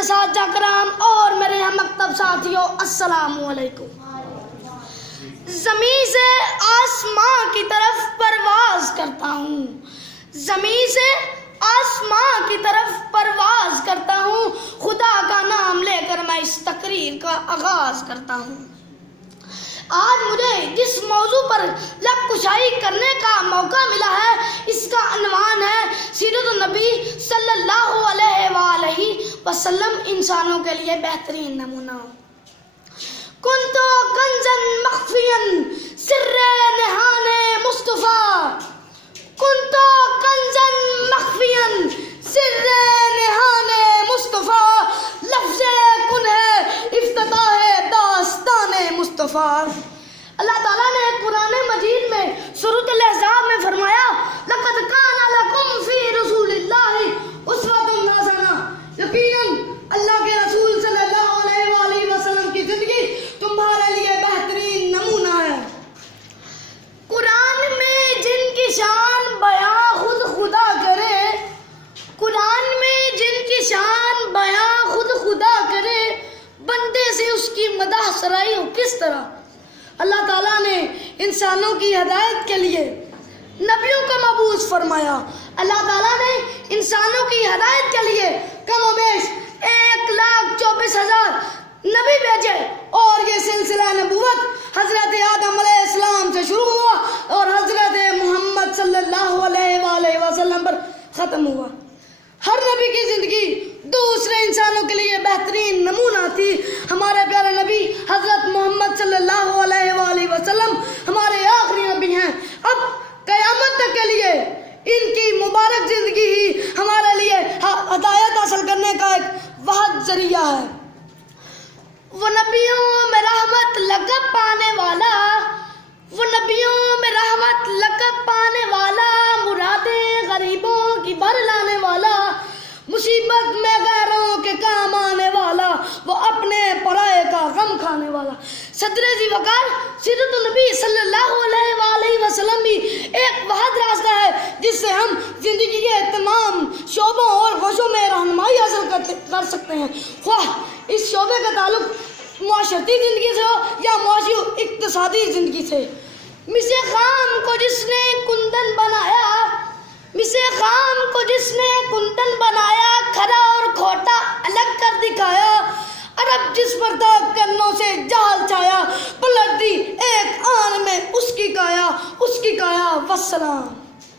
اساتذہ کرام اور میرے ہم مکتب ساتھیوں، السلام علیکم۔ زمین سے آسمان کی طرف پرواز کرتا ہوں، زمین سے آسمان کی طرف پرواز کرتا ہوں، خدا کا نام لے کر میں اس تقریر کا آغاز کرتا ہوں۔ آج مجھے جس موضوع پر لب کشائی کرنے کا موقع ملا ہے، اس کا عنوان ہے سیرت النبی صلی اللہ علیہ وآلہ وسلم، انسانوں کے لیے بہترین نمونہ۔ کنتو کنزن مخفین سر نہان مصطفیٰ، کنتو کنزن مخفین سر نہان مصطفیٰ، لفظ کن ہے افتتاح داستان مصطفیٰ۔ اللہ تعالیٰ نے قرآن مجید میں سورۃ الاحزاب میں فرمایا، لقد کان لکم فی رسول اللہ اسوۃ حسنہ، یقیناً اللہ کے رسول صلی اللہ علیہ وآلہ وسلم کی زندگی تمہارے لیے بہترین نمونہ ہے۔ قرآن میں جن کی شان بیاں خود خدا کرے، قرآن میں جن کی شان بیاں خود خدا کرے، بندے سے اس کی مدح سرائی ہو کس طرح۔ اللہ تعالیٰ نے انسانوں کی ہدایت کے لیے نبیوں کا مبعوث فرمایا، اللہ تعالیٰ نے انسانوں کی ہدایت کے لیے کم و بیش 1,24,000 نبی بھیجے، اور یہ سلسلہ نبوت حضرت آدم علیہ السلام سے شروع ہوا اور حضرت محمد صلی اللہ علیہ وآلہ وسلم پر ختم ہوا۔ ہر نبی کی زندگی دوسرے انسانوں کے لیے بہترین نمونہ تھی۔ ہمارے پیارے نبی حضرت محمد صلی اللہ علیہ وآلہ وسلم ہمارے آخری نبی ہیں۔ اب قیامت تک کے لیے ان کی مبارک زندگی ہی ہمارے لیے ہدایت حاصل کرنے کا ایک واحد ذریعہ ہے۔ وہ نبیوں میں رحمت لقب پانے والا، وہ نبیوں میں رحمت لقب پانے والا، مرادیں غریبوں کی بھر لانے والا، مصیبت میں غیروں کے کام آنے والا، وہ اپنے پرائے کا غم کھانے والا۔ صدر ذی وقار سیرت النبی صلی اللہ علیہ وآلہ وسلم بھی ایک واحد راستہ ہے جس سے ہم زندگی کے تمام شعبوں اور گوشوں میں رہنمائی حاصل کر سکتے ہیں، خواہ اس شعبے کا تعلق معاشرتی زندگی سے ہو یا معاشی اقتصادی زندگی سے۔ مس خام کو جس نے کندن بنایا، مس خام کو جس نے کندن بنایا، کھرا اور کھوٹا الگ کر دکھایا، عرب جس پر تھا کرنوں سے جہل چھایا، پلٹ دی ایک آن میں اس کی کایا، اس کی کایا، والسلام۔